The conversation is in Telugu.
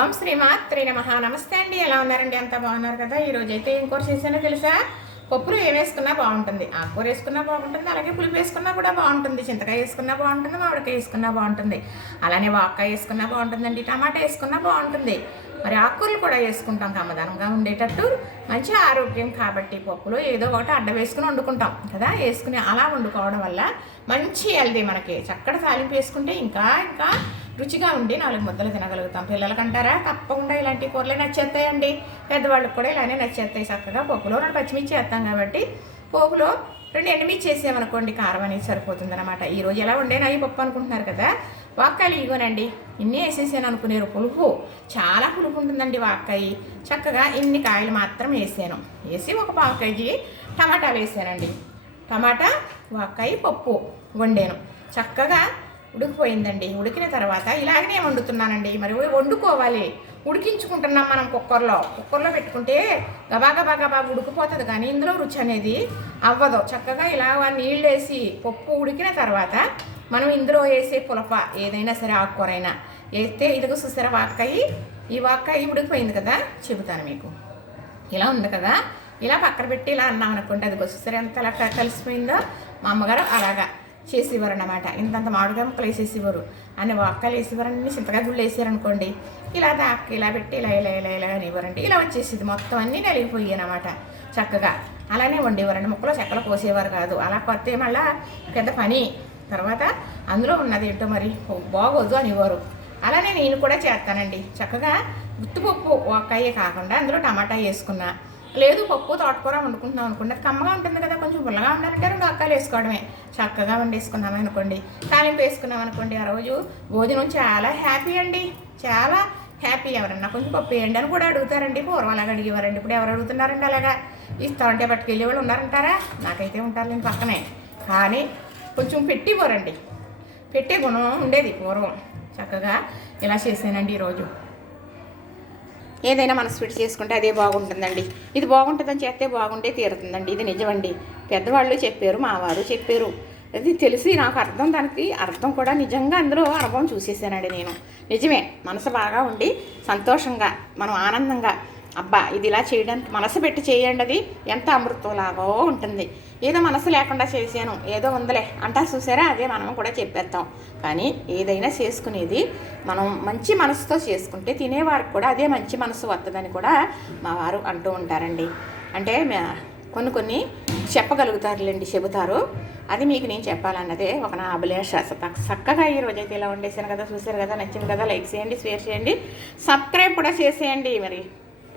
ఓం శ్రీమాత్రే నమః. నమస్తే అండి, ఎలా ఉన్నారండి? అంతా బాగున్నారు కదా? ఈరోజు అయితే ఏం కూర చేసానో తెలుసా? పప్పులు ఏం వేసుకున్నా బాగుంటుంది, ఆకుకూర వేసుకున్నా బాగుంటుంది, అలాగే పులుపు వేసుకున్నా కూడా బాగుంటుంది, చింతకాయ వేసుకున్నా బాగుంటుంది, మామిడికాయ వేసుకున్నా బాగుంటుంది, అలానే వాక్కాయ వేసుకున్నా బాగుంటుందండి, టమాటా వేసుకున్నా బాగుంటుంది. మరి ఆకుకూరలు కూడా వేసుకుంటాం కమ్మదనంగా ఉండేటట్టు, మంచి ఆరోగ్యం కాబట్టి పప్పులో ఏదో ఒకటి అడ్డ వేసుకుని వండుకుంటాం కదా. వేసుకుని అలా వండుకోవడం వల్ల మంచి హెల్దీ, మనకి చక్కటి తాలింపు వేసుకుంటే ఇంకా ఇంకా రుచిగా ఉండి 4 ముద్దలు తినగలుగుతాం. పిల్లలకంటారా తప్పకుండా ఇలాంటి కూరలే నచ్చేస్తాయండి, పెద్దవాళ్ళకి కూడా ఇలానే నచ్చేస్తాయి. చక్కగా పప్పులో 2 పచ్చిమిర్చి వేస్తాం కాబట్టి పోపులో 2 ఎండుమిర్చి వేసామనుకోండి, కారం అనేది సరిపోతుంది అనమాట. ఈరోజు ఎలా వండేనా ఈ పప్పు అనుకుంటున్నారు కదా? వాక్కాయలు ఇగోనండి, ఇన్ని వేసేసాను అనుకునేరు. పులుపు చాలా పులుపు ఉంటుందండి వాక్కాయ. చక్కగా ఇన్ని కాయలు మాత్రం వేసాను. వేసి ఒక 1/2 కేజీ టమాటాలు వేసానండి. టమాటా వాక్కాయ పప్పు వండాను. చక్కగా ఉడికిపోయిందండి. ఉడికిన తర్వాత ఇలాగనే వండుతున్నానండి. మరి వండుకోవాలి, ఉడికించుకుంటున్నాం మనం కుక్కర్లో పెట్టుకుంటే గబా గబా గబా ఉడికిపోతుంది, కానీ ఇందులో రుచి అనేది అవ్వదు. చక్కగా ఇలా నీళ్ళు వేసి పప్పు ఉడికిన తర్వాత మనం ఇందులో వేసే పులప ఏదైనా సరే ఆకుకూరైనా వేస్తే ఇదిగో చూసారా వాక్కాయ, ఈ వాక్కాయ ఉడికిపోయింది కదా, చెబుతాను మీకు. ఇలా ఉంది కదా, ఇలా పక్కన పెట్టి ఇలా అన్నాం అనుకుంటే అదిగో చూసారా ఎంత అలా కలిసిపోయిందో. మా అమ్మగారు అలాగా చేసేవారు అన్నమాట. ఇంతంత మామిడికాయ ముక్కలు వేసేసేవారు, అన్ని వాక్కాయలు వేసేవారు, అన్ని చింతకాయ గుళ్ళు వేసారనుకోండి, ఇలా ఇలా పెట్టి ఇలా ఇలా ఇలా ఇలా అనేవారండి. ఇలా వచ్చేసేది మొత్తం అన్నీ నలిగిపోయాయి అన్నమాట. చక్కగా అలానే వండేవారండి. ముక్కలు చెక్కలు కోసేవారు కాదు. అలా కొత్త మళ్ళా పెద్ద పని. తర్వాత అందులో ఉన్నది ఏంటో మరి బాగోదు అనేవారు. అలానే నేను కూడా చేస్తానండి. చక్కగా గుత్తుపప్పు వాక్కాయే కాకుండా అందులో టమాటా వేసుకున్నా, లేదు పప్పు తోటకూర వండుకుంటున్నాం అనుకోండి, అది కమ్మగా ఉంటుంది కదా, కొంచెం పుల్లగా ఉండాలంటే 2 ఆకాయలు వేసుకోవడమే. చక్కగా వండేసుకున్నాం అనుకోండి, తాలింపు వేసుకున్నాం అనుకోండి, ఆ రోజు భోజనం చాలా హ్యాపీ అండి, చాలా హ్యాపీ. ఎవరన్నా కొంచెం పప్పు వేయండి అని కూడా అడుగుతారండి. పూర్వం అలాగా అడిగేవారండి, ఇప్పుడు ఎవరు అడుగుతున్నారండి? అలాగా ఇస్తామంటే పట్టుకెళ్ళే వాళ్ళు ఉన్నారంటారా? నాకైతే ఉంటారు నేను పక్కనే, కానీ కొంచెం పెట్టివ్వరండి. పెట్టే గుణం ఉండేది పూర్వం. చక్కగా ఇలా చేసానండి ఈరోజు. ఏదైనా మన స్వీట్ చేసుకుంటే అదే బాగుంటుందండి. ఇది బాగుంటుందని చేస్తే బాగుంటే తీరుతుందండి. ఇది నిజమండి. పెద్దవాళ్ళు చెప్పారు, మావారు చెప్పారు, అది తెలిసి నాకు దానికి అర్థం కూడా నిజంగా అందులో అనుభవం చూసేసానండి నేను. నిజమే, మనసు బాగా ఉండి సంతోషంగా మనం ఆనందంగా అబ్బా ఇది ఇలా చేయడానికి మనసు పెట్టి చేయండి, అది ఎంత అమృతంలాగో ఉంటుంది. ఏదో మనసు లేకుండా చేశాను, ఏదో ఉందలే అంటా చూసారా, అదే మనం కూడా చెప్పేస్తాం. కానీ ఏదైనా చేసుకునేది మనం మంచి మనసుతో చేసుకుంటే తినేవారికి కూడా అదే మంచి మనసు వస్తుందని కూడా మా వారు అంటూ ఉంటారండి. అంటే కొన్ని చెప్పగలుగుతారులేండి, చెబుతారు. అది మీకు నేను చెప్పాలన్నదే ఒక నా అభిలాష. చక్కగా ఈ రోజైతే ఇలా వండేసాను కదా, చూసారు కదా, నచ్చింది కదా, లైక్ చేయండి, షేర్ చేయండి, సబ్స్క్రైబ్ కూడా చేసేయండి మరి.